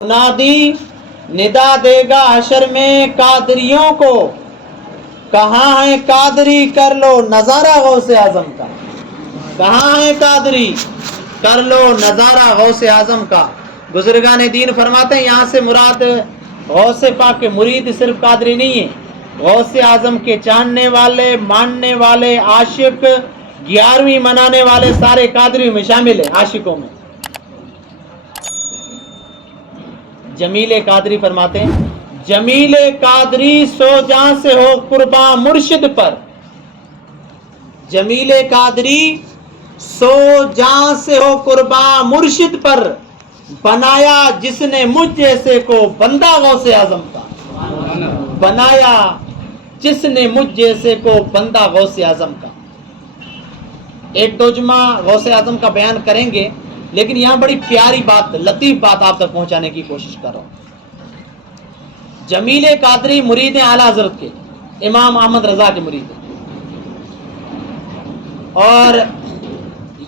منادی ندا دے گا حشر میں قادریوں کو، کہاں ہے قادری کر لو نظارہ غوث اعظم کا، کہاں ہے قادری کر لو نظارہ غوث اعظم کا۔ بزرگان دین فرماتے ہیں یہاں سے مراد غوث پاک کے مرید صرف قادری نہیں ہے، غوث اعظم کے جاننے والے، ماننے والے، عاشق، 11ویں منانے والے سارے قادری میں شامل ہیں، عاشقوں میں۔ جمیل قادری فرماتے ہیں جمیل قادری سو جاں سے ہو قرباں مرشد پر، جمیل قادری سو جاں سے ہو قرباں مرشد پر، بنایا جس نے مجھ جیسے کو بندہ غوث اعظم کا، بنایا جس نے مجھ جیسے کو بندہ غوث اعظم کا۔ ایک دو جمعہ غوث اعظم کا بیان کریں گے، لیکن یہاں بڑی پیاری بات، لطیف بات آپ تک پہنچانے کی کوشش کر رہا ہوں۔ جمیل قادری مرید اعلیٰ حضرت کے، امام احمد رضا کے مرید ہیں، اور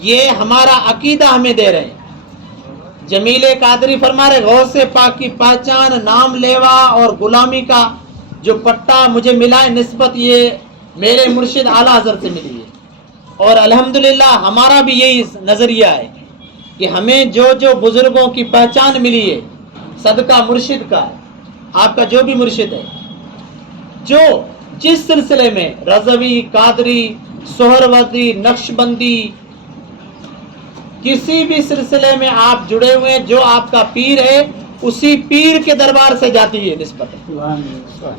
یہ ہمارا عقیدہ ہمیں دے رہے ہیں۔ جمیل قادری فرما رہے غوث پاک کی پہچان، نام لیوا اور غلامی کا جو پٹا مجھے ملا ہے، نسبت یہ میرے مرشد اعلیٰ حضرت سے ملی ہے، اور الحمدللہ ہمارا بھی یہی نظریہ ہے کہ ہمیں جو جو بزرگوں کی پہچان ملی ہے صدقہ مرشد کا ہے۔ آپ کا جو بھی مرشد ہے، جو جس سلسلے میں رضوی، قادری، سہروردی، نقشبندی، کسی بھی سلسلے میں آپ جڑے ہوئے ہیں، جو آپ کا پیر ہے اسی پیر کے دربار سے جاتی ہے نسبت ہے۔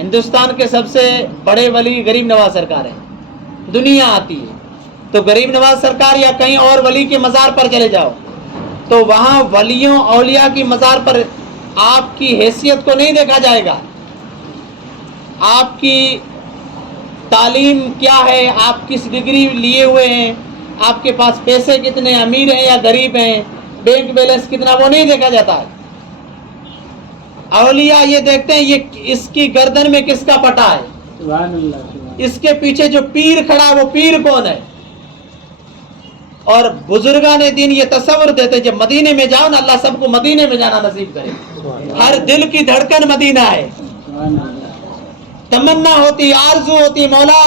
ہندوستان کے سب سے بڑے ولی غریب نواز سرکار ہیں، دنیا آتی ہے تو غریب نواز سرکار یا کہیں اور ولی کے مزار پر چلے جاؤ تو وہاں ولیوں اولیاء کی مزار پر آپ کی حیثیت کو نہیں دیکھا جائے گا، آپ کی تعلیم کیا ہے، آپ کس ڈگری لیے ہوئے ہیں، آپ کے پاس پیسے کتنے، امیر ہیں یا غریب ہیں، بینک بیلنس کتنا، وہ نہیں دیکھا جاتا ہے۔ اولیاء یہ دیکھتے ہیں یہ اس کی گردن میں کس کا پٹا ہے، اس کے پیچھے جو پیر کھڑا ہے وہ پیر کون ہے۔ اور بزرگان دین یہ تصور دیتے جب مدینے میں جاؤ نا، اللہ سب کو مدینے میں جانا نصیب کرے، ہر دل کی دھڑکن مدینہ ہے، تمنا ہوتی، آرزو ہوتی مولا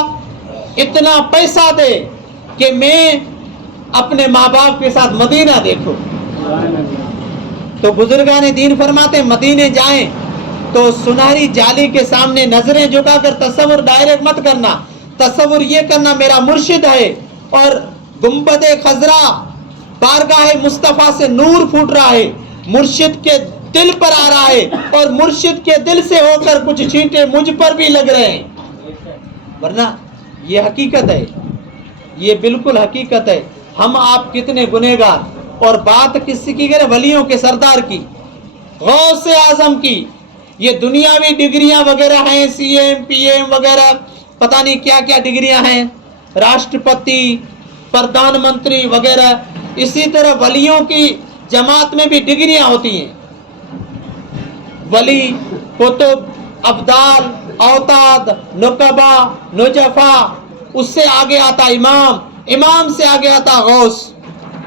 اتنا پیسہ دے کہ میں اپنے ماں باپ کے ساتھ مدینہ دیکھوں۔ تو بزرگان دین فرماتے مدینے جائیں تو سنہری جالی کے سامنے نظریں جھکا کر تصور ڈائریکٹ مت کرنا، تصور یہ کرنا میرا مرشد ہے اور گنبد خضرا بارگاہ مصطفیٰ سے نور پھوٹ رہا ہے، مرشد کے دل پر آ رہا ہے اور مرشد کے دل سے ہو کر کچھ چھینٹے مجھ پر بھی لگ رہے ہیں، ورنہ یہ حقیقت ہے، یہ بالکل حقیقت ہے۔ ہم آپ کتنے گنہگار، اور بات کس کی کرے، ولیوں کے سردار کی، غوث اعظم کی۔ یہ دنیاوی ڈگریاں وغیرہ ہیں، سی ایم پی ایم وغیرہ پتہ نہیں کیا کیا ڈگریاں ہیں، راشٹرپتی، پردھان منتری وغیرہ، اسی طرح ولیوں کی جماعت میں بھی ڈگریاں ہوتی ہیں، ولی، قطب، ابدال، اوتاد، نقبہ، نجفا، اس سے آگے آتا امام، امام سے آگے آتا غوث،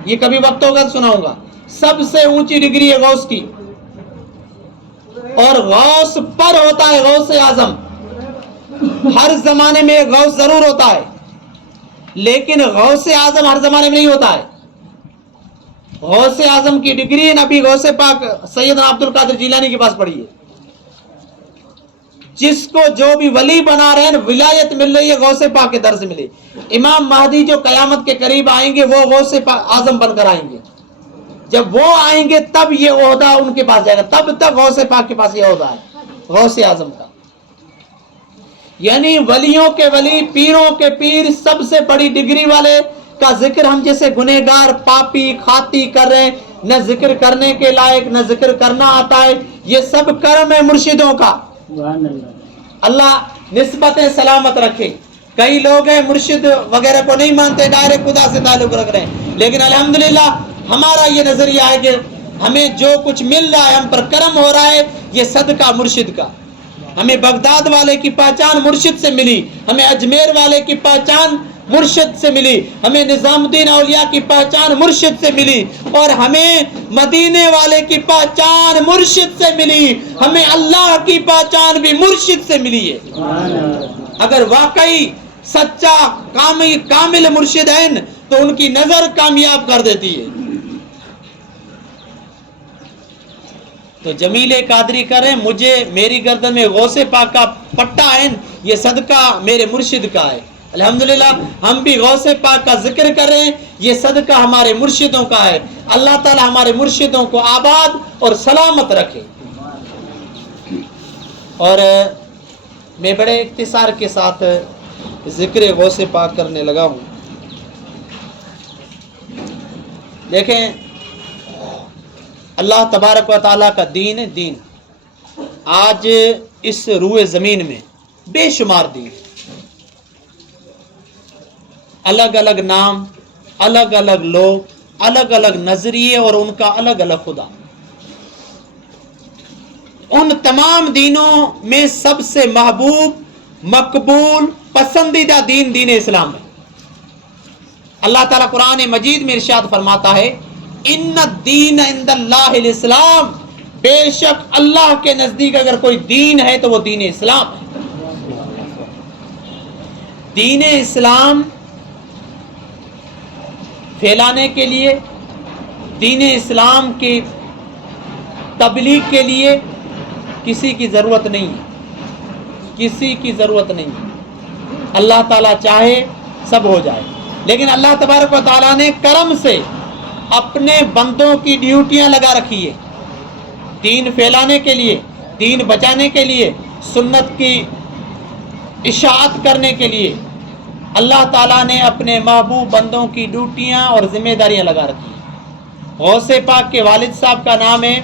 یہ کبھی وقت ہوگا سناؤں گا، سب سے اونچی ڈگری ہے غوث کی، اور غوث پر ہوتا ہے غوث اعظم۔ ہر زمانے میں ایک غوث ضرور ہوتا ہے، لیکن غوث اعظم ہر زمانے میں نہیں ہوتا ہے۔ غوث اعظم کی ڈگری نبی غوث پاک سیدنا عبد القادر جیلانی کے پاس پڑھی ہے۔ جس کو جو بھی ولی بنا رہے ہیں ولایت مل رہی ہے غوث پاک کے در سے ملی۔ امام مہدی جو قیامت کے قریب آئیں گے وہ غوث اعظم بن کر آئیں گے، جب وہ آئیں گے تب یہ عہدہ ان کے پاس جائے گا، تب تک غوث پاک کے پاس یہ عہدہ ہے غوث اعظم کا۔ یعنی ولیوں کے ولی، پیروں کے پیر، سب سے بڑی ڈگری والے کا ذکر ہم جیسے گنہگار پاپی خاطی کر رہے ہیں، نہ ذکر کرنے کے لائق نہ ذکر کرنا آتا ہے، یہ سب کرم ہے مرشدوں کا۔ اللہ نسبتیں سلامت رکھے۔ کئی لوگ ہیں مرشد وغیرہ کو نہیں مانتے، ڈائریکٹ خدا سے تعلق رکھ رہے ہیں، لیکن الحمدللہ ہمارا یہ نظریہ ہے کہ ہمیں جو کچھ مل رہا ہے، ہم پر کرم ہو رہا ہے، یہ صدقہ مرشد کا۔ ہمیں بغداد والے کی پہچان مرشد سے ملی، ہمیں اجمیر والے کی پہچان مرشد سے ملی، ہمیں نظام الدین اولیاء کی پہچان مرشد سے ملی، اور ہمیں مدینے والے کی پہچان مرشد سے ملی، ہمیں اللہ کی پہچان بھی مرشد سے ملی ہے۔ اگر واقعی سچا کامل مرشد ہیں تو ان کی نظر کامیاب کر دیتی ہے۔ تو جمیل قادری کہہ رہے ہیں مجھے میری گردن میں غوث پاک کا پٹا ہے، یہ صدقہ میرے مرشد کا ہے۔ الحمدللہ ہم بھی غوث پاک کا ذکر کر رہے ہیں، یہ صدقہ ہمارے مرشدوں کا ہے۔ اللہ تعالی ہمارے مرشدوں کو آباد اور سلامت رکھے۔ اور میں بڑے اختصار کے ساتھ ذکر غوث پاک کرنے لگا ہوں۔ دیکھیں اللہ تبارک و تعالیٰ کا دین ہے، دین آج اس روئے زمین میں بے شمار دین، الگ الگ نام، الگ الگ لوگ، الگ الگ نظریے اور ان کا الگ الگ خدا۔ ان تمام دینوں میں سب سے محبوب، مقبول، پسندیدہ دین دین اسلام ہے۔ اللہ تعالیٰ قرآن مجید میں ارشاد فرماتا ہے ان الدین عند اللہ الاسلام، بے شک اللہ کے نزدیک اگر کوئی دین ہے تو وہ دین اسلام ہے۔ دین اسلام پھیلانے کے لیے، دین اسلام کی تبلیغ کے لیے کسی کی ضرورت نہیں ہے، کسی کی ضرورت نہیں ہے۔ اللہ تعالیٰ چاہے سب ہو جائے، لیکن اللہ تبارک و تعالیٰ نے کرم سے اپنے بندوں کی ڈیوٹیاں لگا رکھی ہے، دین پھیلانے کے لیے، دین بچانے کے لیے، سنت کی اشاعت کرنے کے لیے اللہ تعالیٰ نے اپنے محبوب بندوں کی ڈیوٹیاں اور ذمہ داریاں لگا رکھی ہیں۔ غوث پاک کے والد صاحب کا نام ہے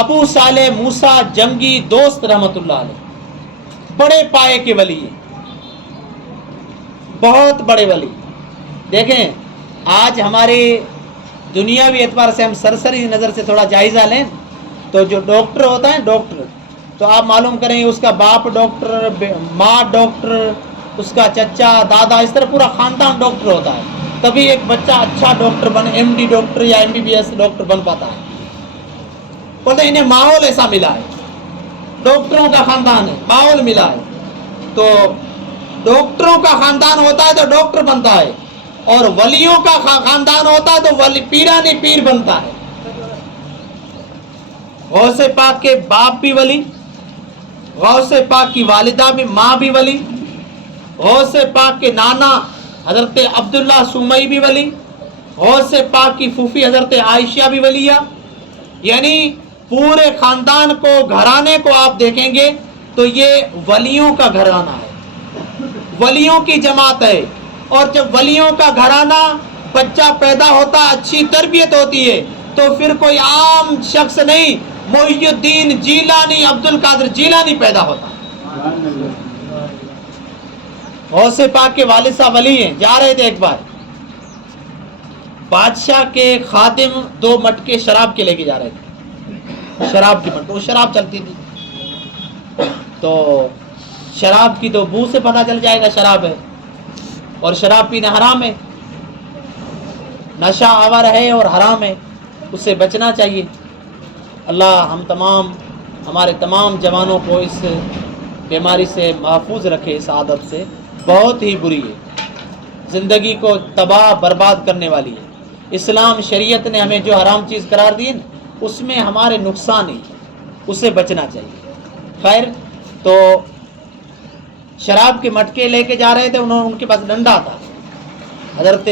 ابو صالح موسیٰ جنگی دوست رحمۃ اللہ علیہ، بڑے پائے کے ولی ہیں، بہت بڑے ولی۔ دیکھیں آج ہمارے دنیاوی اعتبار سے ہم سرسری نظر سے تھوڑا جائزہ لیں تو جو ڈاکٹر ہوتا ہے ڈاکٹر، تو آپ معلوم کریں اس کا باپ ڈاکٹر، ماں ڈاکٹر، اس کا چچا، دادا، اس طرح پورا خاندان ڈاکٹر ہوتا ہے، تبھی ایک بچہ اچھا ڈاکٹر بن، ایم ڈی ڈاکٹر یا M B B S doctor بن پاتا ہے۔ بولتے ہیں انہیں ماحول ایسا ملا ہے، ڈاکٹروں کا خاندان ہے، ماحول ملا ہے، تو ڈاکٹروں کا خاندان ہوتا ہے تو ڈاکٹر بنتا ہے، اور ولیوں کا خاندان ہوتا ہے تو ولی پیرانی پیر بنتا ہے۔ غوث پاک کے باپ بھی ولی، غوث پاک کی والدہ بھی، ماں بھی ولی، غوث پاک کے نانا حضرت عبداللہ سومئی بھی ولی، غوث پاک کی پھوپھی حضرت عائشہ بھی ولیہ، یعنی پورے خاندان کو، گھرانے کو آپ دیکھیں گے تو یہ ولیوں کا گھرانہ ہے، ولیوں کی جماعت ہے۔ اور جب ولیوں کا گھرانہ بچہ پیدا ہوتا، اچھی تربیت ہوتی ہے، تو پھر کوئی عام شخص نہیں، محی الدین جیلانی، عبد القادر جیلانی پیدا ہوتا ہے۔ غوث پاک کے والد صاحب ولی ہیں، جا رہے تھے ایک بار، بادشاہ کے خادم 2 مٹکے شراب کے لے کے جا رہے تھے، شراب کی مٹکے، وہ شراب چلتی تھی، تو شراب کی تو بو سے پتہ چل جائے گا شراب ہے، اور شراب پینا حرام ہے، نشہ آور ہے اور حرام ہے، اس سے بچنا چاہیے۔ اللہ ہم تمام، ہمارے تمام جوانوں کو اس بیماری سے محفوظ رکھے، اس عادت سے، بہت ہی بری ہے، زندگی کو تباہ برباد کرنے والی ہے۔ اسلام شریعت نے ہمیں جو حرام چیز قرار دی ہے اس میں ہمارے نقصان ہے، اس سے بچنا چاہیے۔ خیر، تو شراب کے مٹکے لے کے جا رہے تھے، ان کے پاس ڈنڈا تھا، حضرت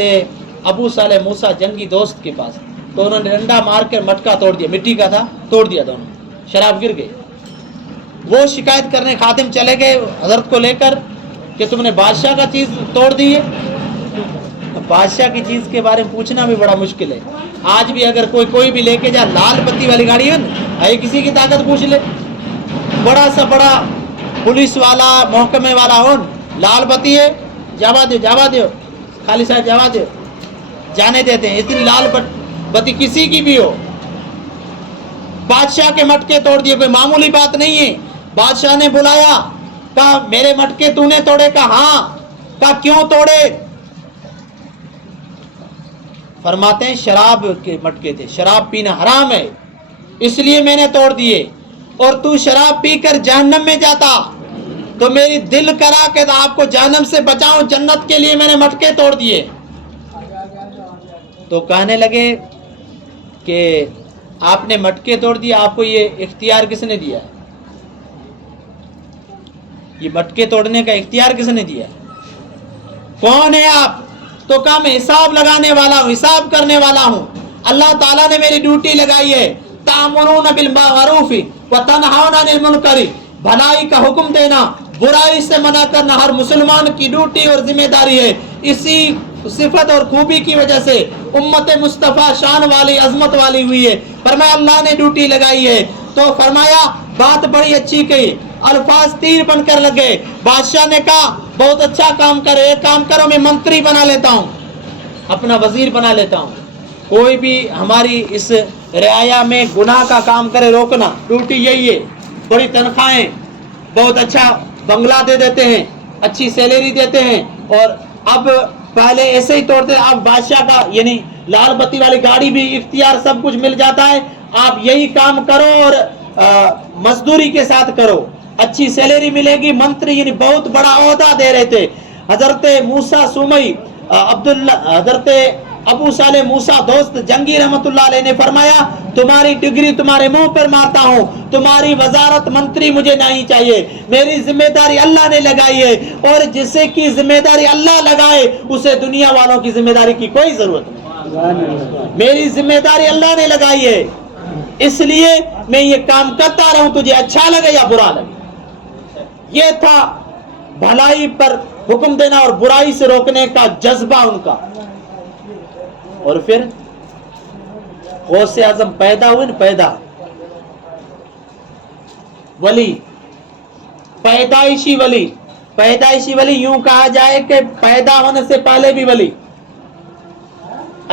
ابو صالح موسیٰ جنگی دوست کے پاس، تو انہوں نے ڈنڈا مار کر مٹکا توڑ دیا، مٹی کا تھا، توڑ دیا دونوں، شراب گر گئی۔ وہ شکایت کرنے خادم چلے گئے حضرت کو لے کر کہ تم نے بادشاہ کا چیز توڑ دی ہے۔ بادشاہ کی چیز کے بارے میں پوچھنا بھی بڑا مشکل ہے، آج بھی اگر کوئی بھی لے کے جا، لال بتی والی گاڑی ہے نا، کسی کی طاقت پوچھ لے، بڑا سا بڑا پولیس والا، محکمے والا ہو، لال بتی ہے، جاوا دیو خالی صاحب، جاوا دیو، جانے دیتے ہیں، اتنی لال بتی کسی کی بھی ہو۔ بادشاہ کے مٹکے توڑ دیے، کوئی معمولی بات نہیں ہے۔ بادشاہ نے بلایا کہا میرے مٹکے تو نے توڑے؟ کہا ہاں۔ کہا کیوں توڑے؟ فرماتے ہیں شراب کے مٹکے تھے، شراب پینا حرام ہے اس لیے میں نے توڑ دیے، اور تو شراب پی کر جہنم میں جاتا تو میری دل کرا کہ آپ کو جہنم سے بچاؤں، جنت کے لیے میں نے مٹکے توڑ دیے۔ تو کہنے لگے کہ آپ نے مٹکے توڑ دیے، آپ کو یہ اختیار کس نے دیا؟ یہ مٹکے توڑنے کا اختیار کس نے دیا؟ کون ہے آپ؟ تو کہا میں حساب لگانے والا ہوں، حساب کرنے والا ہوں، اللہ تعالیٰ نے میری ڈیوٹی لگائی ہے، تأمرون بالمعروف وتنہون عن المنکر، بھلائی کا حکم دینا، برائی سے منع کرنا ہر مسلمان کی ڈیوٹی اور ذمہ داری ہے۔ اسی صفت اور خوبی کی وجہ سے امت مصطفیٰ شان والی، عظمت والی ہوئی ہے۔ فرمایا اللہ نے ڈیوٹی لگائی ہے۔ تو فرمایا بات بڑی اچھی کہی، الفاظ تیر بن کر لگے۔ بادشاہ نے کہا بہت اچھا کام کرے، ایک کام کرو میں منتری بنا لیتا ہوں، اپنا وزیر بنا لیتا ہوں، کوئی بھی ہماری اس رعایا میں گناہ کا کام کرے روکنا، ڈیوٹی یہی ہے، بڑی تنخواہیں، بہت اچھا بنگلہ دے دیتے ہیں، اچھی سیلری دیتے ہیں، اور اب پہلے ایسے ہی توڑتے، اب بادشاہ کا یعنی لال بتی والی گاڑی بھی اختیار سب کچھ مل جاتا ہے، آپ یہی کام کرو اور مزدوری کے ساتھ کرو، اچھی سیلری ملے گی۔ منتری یعنی بہت بڑا عہدہ دے رہے تھے۔ حضرت موسیٰ سومی حضرت ابو صالح موسیٰ دوست جنگی رحمت اللہ علیہ نے فرمایا تمہاری ڈگری تمہارے منہ پر مارتا ہوں، تمہاری وزارت منتری مجھے نہیں چاہیے، میری ذمہ داری اللہ نے لگائی ہے، اور جسے کی ذمہ داری اللہ لگائے اسے دنیا والوں کی ذمہ داری کی کوئی ضرورت نہیں۔ میری ذمہ داری اللہ نے لگائی ہے، اس لیے میں یہ کام کرتا رہوں، تجھے اچھا لگے یا برا لگے۔ یہ تھا بھلائی پر حکم دینا اور برائی سے روکنے کا جذبہ ان کا۔ اور پھر غوث اعظم پیدا ہوئے نا، پیدا ولی، پیدائشی ولی، پیدائشی ولی یوں کہا جائے کہ پیدا ہونے سے پہلے بھی ولی،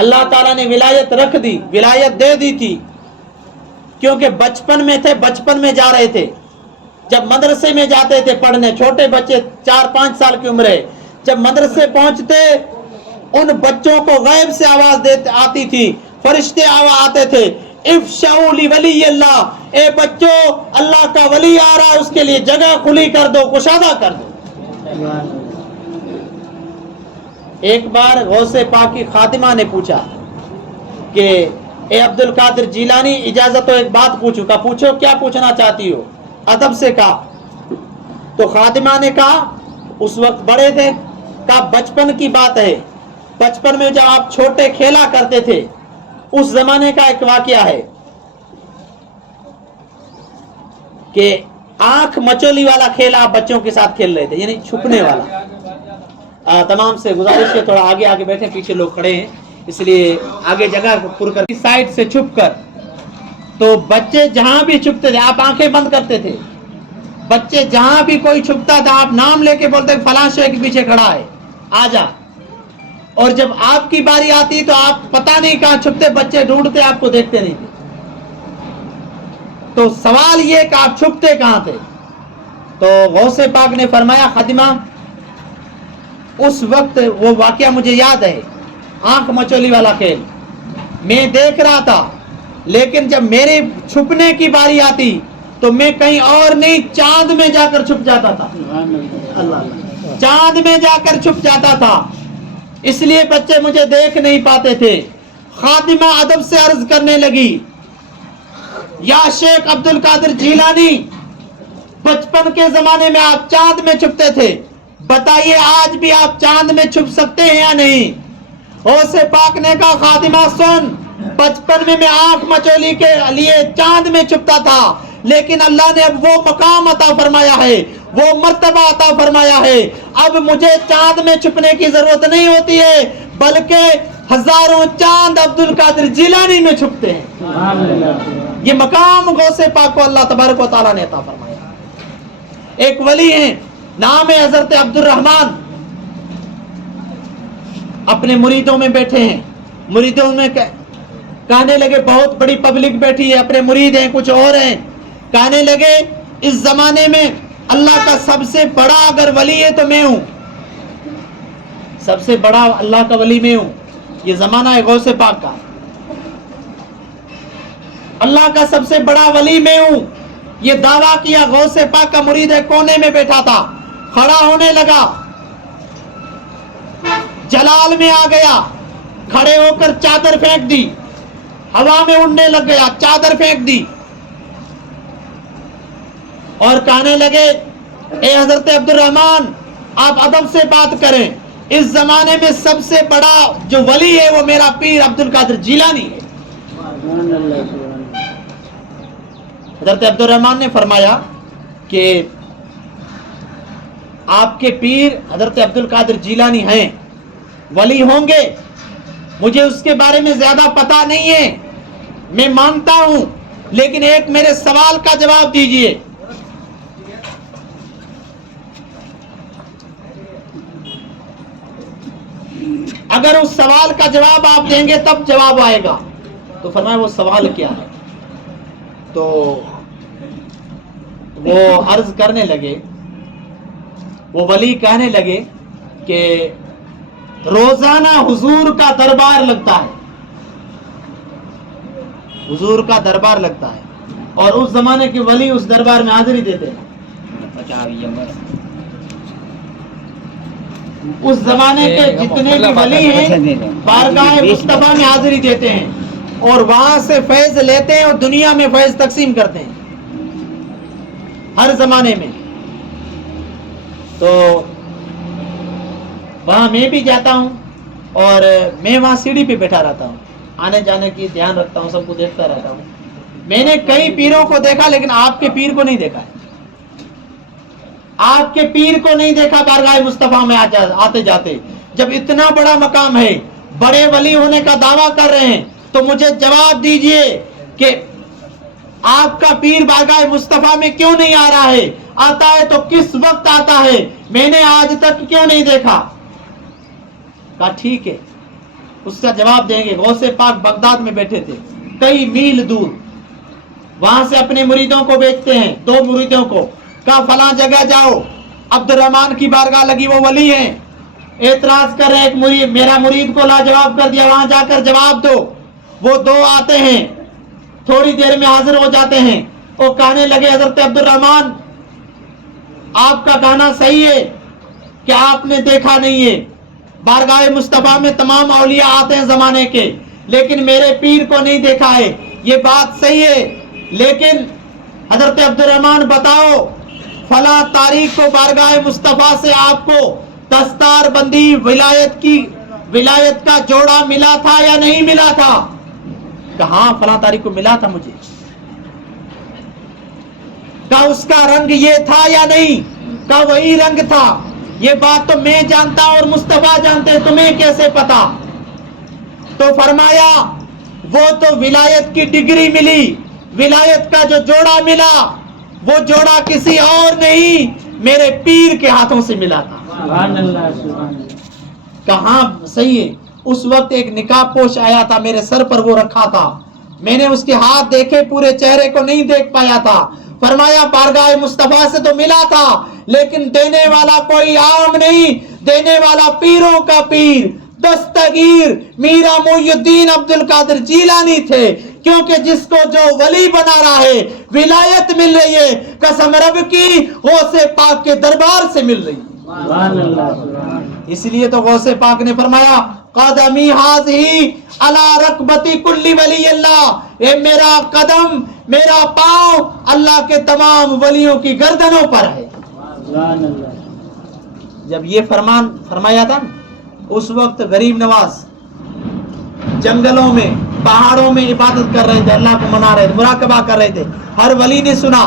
اللہ تعالیٰ نے ولایت رکھ دی، ولایت دے دی تھی، کیونکہ بچپن میں تھے، بچپن میں جا رہے تھے، جب مدرسے میں جاتے تھے پڑھنے، چھوٹے بچے 4-5 سال کی عمر ہے، جب مدرسے پہنچتے ان بچوں کو غیب سے آواز آتی تھی، فرشتے آتے تھے، افشعوا لولی اللہ، اے بچوں اللہ کا ولی آ رہا ہے، اس کے لیے جگہ کھلی کر دو، کشادہ کر دو۔ ایک بار غوث پاک کی خادمہ نے پوچھا کہ اے عبد القادر جیلانی اجازت ہو ایک بات پوچھوں؟ کا پوچھو، کیا پوچھنا چاہتی ہو؟ ادب سے کہا۔ تو خادمہ نے کہا اس وقت بڑے تھے، کہا بچپن کی بات ہے، بچپن میں جب آپ چھوٹے کھیلا کرتے تھے اس زمانے کا ایک واقعہ ہے کہ آنکھ مچولی والا کھیل آپ بچوں کے ساتھ کھیل رہے تھے، یعنی چھپنے والا۔ تمام سے گزارش ہے تھوڑا آگے آگے بیٹھے، پیچھے لوگ کھڑے ہیں اس لیے آگے جگہ پر کر سائڈ سے چھپ کر۔ تو بچے جہاں بھی چھپتے تھے آپ آنکھیں بند کرتے تھے، بچے جہاں بھی کوئی چھپتا تھا آپ نام لے کے بولتے فلاں شے کے پیچھے کھڑا ہے آ جا، اور جب آپ کی باری آتی تو آپ پتہ نہیں کہاں چھپتے، بچے ڈھونڈتے آپ کو دیکھتے نہیں تھے۔ تو سوال یہ کہ آپ چھپتے کہاں تھے؟ تو غوث پاک نے فرمایا خادمہ اس وقت وہ واقعہ مجھے یاد ہے، آنکھ مچولی والا کھیل میں دیکھ رہا تھا، لیکن جب میرے چھپنے کی باری آتی تو میں کہیں اور نہیں چاند میں جا کر چھپ جاتا تھا، چاند میں جا کر چھپ جاتا تھا، اس لیے بچے مجھے دیکھ نہیں پاتے تھے۔ خادمہ ادب سے عرض کرنے لگی یا شیخ عبد القادر جیلانی، بچپن کے زمانے میں آپ چاند میں چھپتے تھے، بتائیے آج بھی آپ چاند میں چھپ سکتے ہیں یا نہیں؟ غوث پاک نے کہا خادمہ سن، بچپن میں آنکھ مچولی کے لیے چاند میں چھپتا تھا، لیکن اللہ نے اب وہ مقام عطا فرمایا ہے، وہ مرتبہ عطا فرمایا ہے، اب مجھے چاند میں چھپنے کی ضرورت نہیں ہوتی ہے، بلکہ ہزاروں چاند عبد القادر جیلانی میں چھپتے ہیں۔ یہ مقام غوث پاک کو اللہ تبارک و تعالیٰ نے عطا فرمایا۔ ایک ولی ہیں نام ہے حضرت عبد الرحمن، اپنے مریدوں میں بیٹھے ہیں، مریدوں میں کہنے لگے بہت بڑی پبلک بیٹھی ہے، اپنے مرید ہیں کچھ اور ہیں، کہنے لگے اس زمانے میں اللہ کا سب سے بڑا اگر ولی ہے تو میں ہوں، سب سے بڑا اللہ کا ولی میں ہوں. یہ زمانہ ہے غوث پاک کا. اللہ کا سب سے بڑا ولی میں ہوں، یہ دعویٰ کیا. غوث پاک کا مرید ایک کونے میں بیٹھا تھا، کھڑا ہونے لگا، جلال میں آ گیا، کھڑے ہو کر چادر پھینک دی، ہوا میں اڑنے لگ گیا، چادر پھینک دی اور کہنے لگے اے حضرت عبد الرحمن آپ ادب سے بات کریں، اس زمانے میں سب سے بڑا جو ولی ہے وہ میرا پیر عبد القادر جیلانی ہے. حضرت عبد الرحمن نے فرمایا کہ آپ کے پیر حضرت عبد القادر جیلانی ہیں، ولی ہوں گے، مجھے اس کے بارے میں زیادہ پتہ نہیں ہے، میں مانتا ہوں، لیکن ایک میرے سوال کا جواب دیجئے. اگر اس سوال کا جواب آپ دیں گے تب جواب آئے گا. تو فرمایا وہ سوال کیا ہے؟ تو وہ عرض کرنے لگے، وہ ولی کہنے لگے کہ روزانہ حضور کا دربار لگتا ہے، حضور کا دربار لگتا ہے، اور اس زمانے کے ولی اس دربار میں حاضری دیتے ہیں. اس زمانے کے جتنے بھی ولی ہیں بارگاہ مصطفیٰ میں حاضری دیتے ہیں اور وہاں سے فیض لیتے ہیں اور دنیا میں فیض تقسیم کرتے ہیں ہر زمانے میں. تو وہاں میں بھی جاتا ہوں اور میں وہاں سیڑھی پہ بیٹھا رہتا ہوں، آنے جانے کی دھیان رکھتا ہوں، سب کو دیکھتا رہتا ہوں. میں نے کئی پیروں کو دیکھا لیکن آپ کے پیر کو نہیں دیکھا ہے. آپ کے پیر کو نہیں دیکھا بارگاہ مصطفیٰ میں آتے جاتے. جب اتنا بڑا مقام ہے، بڑے ولی ہونے کا دعویٰ کر رہے ہیں، تو مجھے جواب دیجئے کہ آپ کا پیر بارگاہ مصطفیٰ میں کیوں نہیں آ رہا ہے؟ آتا ہے تو کس وقت آتا ہے؟ میں نے آج تک کیوں نہیں دیکھا؟ کہا ٹھیک ہے، اس کا جواب دیں گے. غوث پاک بغداد میں بیٹھے تھے، کئی میل دور، وہاں سے اپنے مریدوں کو بھیجتے ہیں، 2 مریدوں کو. کہا فلاں جگہ جاؤ، عبد الرحمن کی بارگاہ لگی، وہ ولی ہیں. اعتراض کر رہے ایک مرید، میرا مرید کو لاجواب کر دیا، وہاں جا کر جواب دو. وہ 2 آتے ہیں، تھوڑی دیر میں حاضر ہو جاتے ہیں. وہ کہنے لگے حضرت عبد الرحمن آپ کا کہنا صحیح ہے کہ آپ نے دیکھا نہیں ہے، بارگاہ مصطفیٰ میں تمام اولیاء آتے ہیں زمانے کے، لیکن میرے پیر کو نہیں دیکھا ہے. یہ بات صحیح ہے، لیکن حضرت عبد الرحمن بتاؤ فلاں تاریخ کو بارگاہ مصطفیٰ سے آپ کو دستار بندی ولایت کا جوڑا ملا تھا یا نہیں ملا تھا؟ کہاں فلاں تاریخ کو ملا تھا مجھے. کہا اس کا رنگ یہ تھا یا نہیں؟ کہا وہی رنگ تھا. یہ بات تو میں جانتا اور مصطفیٰ جانتے، تمہیں کیسے پتا؟ تو فرمایا وہ تو ولایت کی ڈگری ملی، ولایت کا جو جوڑا ملا وہ جوڑا کسی اور نہیں، میرے پیر کے ہاتھوں سے ملا تھا. سبحان اللہ. کہاں صحیح ہے. اس وقت ایک نقاب پوش آیا تھا، میرے سر پر وہ رکھا تھا، میں نے اس کے ہاتھ دیکھے، پورے چہرے کو نہیں دیکھ پایا تھا. فرمایا بارگاہ مصطفیٰ سے تو ملا تھا، لیکن دینے والا کوئی عام نہیں، دینے والا پیروں کا پیر دستگیر میرا محی الدین عبد القادر جیلانی تھے. کیونکہ جس کو جو ولی بنا رہا ہے ولایت مل رہی ہے، قسم رب کی غوث پاک کے دربار سے مل رہی ہے. سبحان اللہ. اس لیے تو غوث پاک نے فرمایا قدمی ہاذہی علی رکبتی کل ولی اللہ، اے میرا قدم، میرا پاؤں اللہ کے تمام ولیوں کی گردنوں پر ہے. سبحان اللہ. جب یہ فرمان فرمایا تھا اس وقت غریب نواز جنگلوں میں پہاڑوں میں عبادت کر رہے تھے، اللہ کو منا رہے تھے، مراقبہ کر رہے تھے. ہر ولی نے سنا،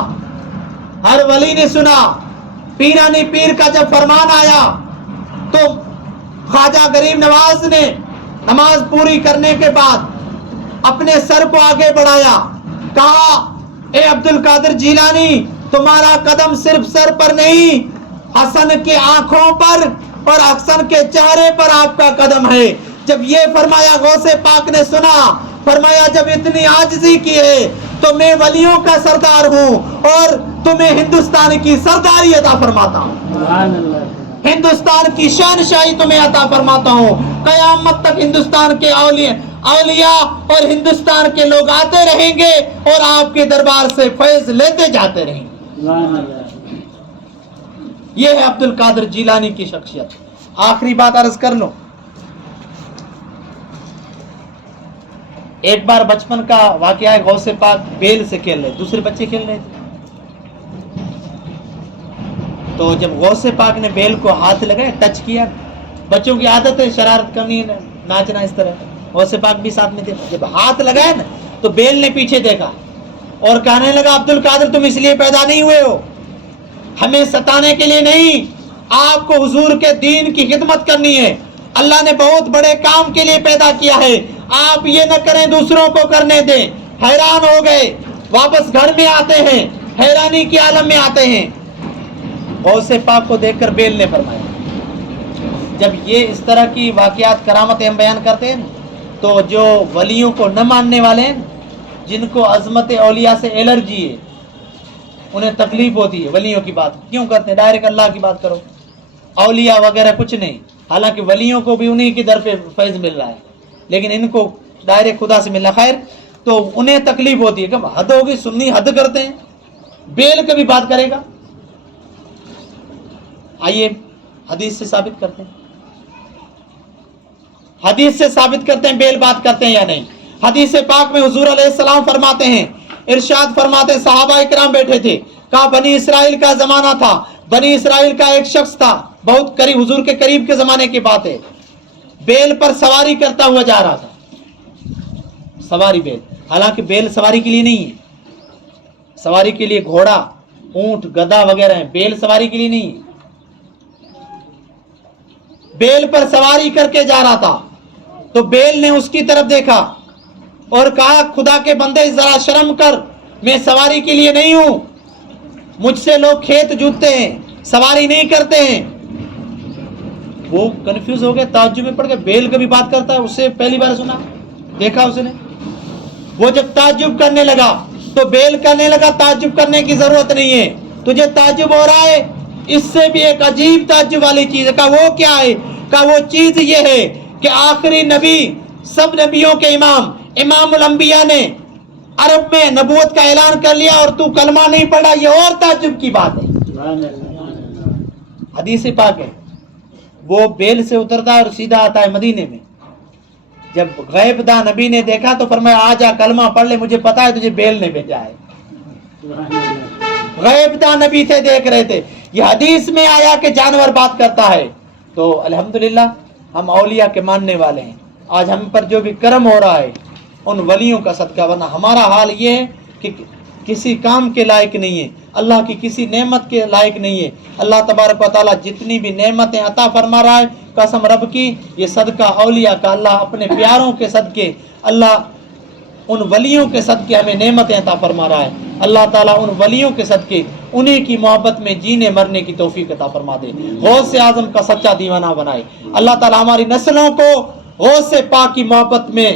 ہر ولی نے سنا. پیرانی پیر کا جب فرمان آیا تو خواجہ غریب نواز نے نماز پوری کرنے کے بعد اپنے سر کو آگے بڑھایا، کہا اے عبد القادر جیلانی تمہارا قدم صرف سر پر نہیں، حسن کی آنکھوں پر اور حسن کے چہرے پر آپ کا قدم ہے. جب یہ فرمایا غوث پاک نے سنا، فرمایا جب اتنی عاجزی کی ہے تو میں ولیوں کا سردار ہوں اور تمہیں ہندوستان کی سرداری عطا فرماتا ہوں، ہندوستان کی شہنشاہی تمہیں عطا فرماتا ہوں۔ قیامت تک ہندوستان کے اولیاء اور ہندوستان کے لوگ آتے رہیں گے اور آپ کے دربار سے فیض لیتے جاتے رہیں گے۔ یہ ہے عبد القادر جیلانی کی شخصیت۔ آخری بات عرض کر لوں، ایک بار بچپن کا واقعہ ہے، غوث پاک بیل سے کھیل رہے، دوسرے بچے کھیل رہے تھے، تو جب غوث پاک نے بیل کو ہاتھ لگایا، ٹچ کیا، بچوں کی عادت ہے شرارت کرنی ہے، ناچنا اس طرح، غوث پاک بھی ساتھ میں تھے، جب ہاتھ لگایا نا تو بیل نے پیچھے دیکھا اور کہنے لگا عبد القادر تم اس لیے پیدا نہیں ہوئے ہو، ہمیں ستانے کے لیے نہیں، آپ کو حضور کے دین کی خدمت کرنی ہے، اللہ نے بہت بڑے کام کے لیے پیدا کیا ہے، آپ یہ نہ کریں دوسروں کو کرنے دیں۔ حیران ہو گئے، واپس گھر میں آتے ہیں، حیرانی کی عالم میں آتے ہیں، غوث پاک کو دیکھ کر بیل نے فرمایا، جب یہ اس طرح کی واقعات کرامتیں ہم بیان کرتے ہیں تو جو ولیوں کو نہ ماننے والے ہیں، جن کو عظمت اولیاء سے الرجی ہے، انہیں تکلیف ہوتی ہے ولیوں کی بات کیوں کرتے ہیں، ڈائریکٹ اللہ کی بات کرو، اولیاء وغیرہ کچھ نہیں، حالانکہ ولیوں کو بھی انہی کی در پہ فیض مل رہا ہے، لیکن ان کو ڈائریکٹ خدا سے ملنا، خیر تو انہیں تکلیف ہوتی ہے کہ حد ہوگی، سنی حد کرتے ہیں، بیل کبھی بات کرے گا؟ آئیے حدیث سے ثابت کرتے ہیں، حدیث سے ثابت کرتے ہیں بیل بات کرتے ہیں یا نہیں۔ حدیث پاک میں حضور علیہ السلام فرماتے ہیں، ارشاد فرماتے ہیں، صحابہ کرام بیٹھے تھے، کہا بنی اسرائیل کا زمانہ تھا، بنی اسرائیل کا ایک شخص تھا، بہت قریب حضور کے قریب کے زمانے کی بات ہے، بیل پر سواری کرتا ہوا جا رہا تھا، سواری بیل، حالانکہ بیل سواری کے لیے نہیں ہے، سواری کے لیے گھوڑا، اونٹ، گدھا وغیرہ ہیں، بیل سواری کے لیے نہیں ہے، بیل پر سواری کر کے جا رہا تھا، تو بیل نے اس کی طرف دیکھا اور کہا خدا کے بندے ذرا شرم کر، میں سواری کے لیے نہیں ہوں، مجھ سے لوگ کھیت جوتتے ہیں، سواری نہیں کرتے ہیں۔ وہ کنفیوز ہو گئے، تعجب میں پڑ گئے، بیل کبھی بات کرتا ہے، اس سے پہلی بار سنا، دیکھا اس نے، وہ جب تعجب کرنے لگا تو بیل کہنے لگا تعجب کرنے کی ضرورت نہیں ہے، تجھے تعجب ہو رہا ہے، اس سے بھی ایک عجیب تعجب والی چیز ہے، کہا وہ کیا ہے؟ کہا وہ چیز یہ ہے کہ آخری نبی، سب نبیوں کے امام الانبیاء نے عرب میں نبوت کا اعلان کر لیا اور تو کلمہ نہیں پڑھا، یہ اور تعجب کی بات ہے۔ حدیث پاک ہے، وہ بیل سے اترتا ہے اور سیدھا آتا ہے مدینے میں، جب غیب داں نبی نے دیکھا تو فرمایا آ جا کلمہ پڑھ لے، مجھے پتا ہے تجھے بیل نے بھیجا ہے، غیب داں نبی تھے، دیکھ رہے تھے۔ یہ حدیث میں آیا کہ جانور بات کرتا ہے، تو الحمدللہ ہم اولیاء کے ماننے والے ہیں، آج ہم پر جو بھی کرم ہو رہا ہے ان ولیوں کا صدقہ، ورنہ ہمارا حال یہ ہے کہ کسی کام کے لائق نہیں ہے، اللہ کی کسی نعمت کے لائق نہیں ہے۔ اللہ تبارک و تعالیٰ جتنی بھی نعمتیں عطا فرما رہا ہے، قسم رب کی یہ صدقہ اولیاء کا، اللہ اپنے پیاروں کے صدقے، اللہ ان ولیوں کے صدقے ہمیں نعمتیں عطا فرما رہا ہے۔ اللہ تعالیٰ ان ولیوں کے صدقے انہی کی محبت میں جینے مرنے کی توفیق عطا فرما دے، غوث اعظم کا سچا دیوانہ بنائے۔ اللہ تعالیٰ ہماری نسلوں کو غوث پاک کی محبت میں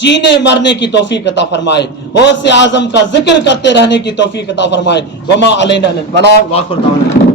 جینے مرنے کی توفیق عطا فرمائے، غوث اعظم کا ذکر کرتے رہنے کی توفیق عطا فرمائے۔ وما علینا الا البلاغ، وآخر دعوانا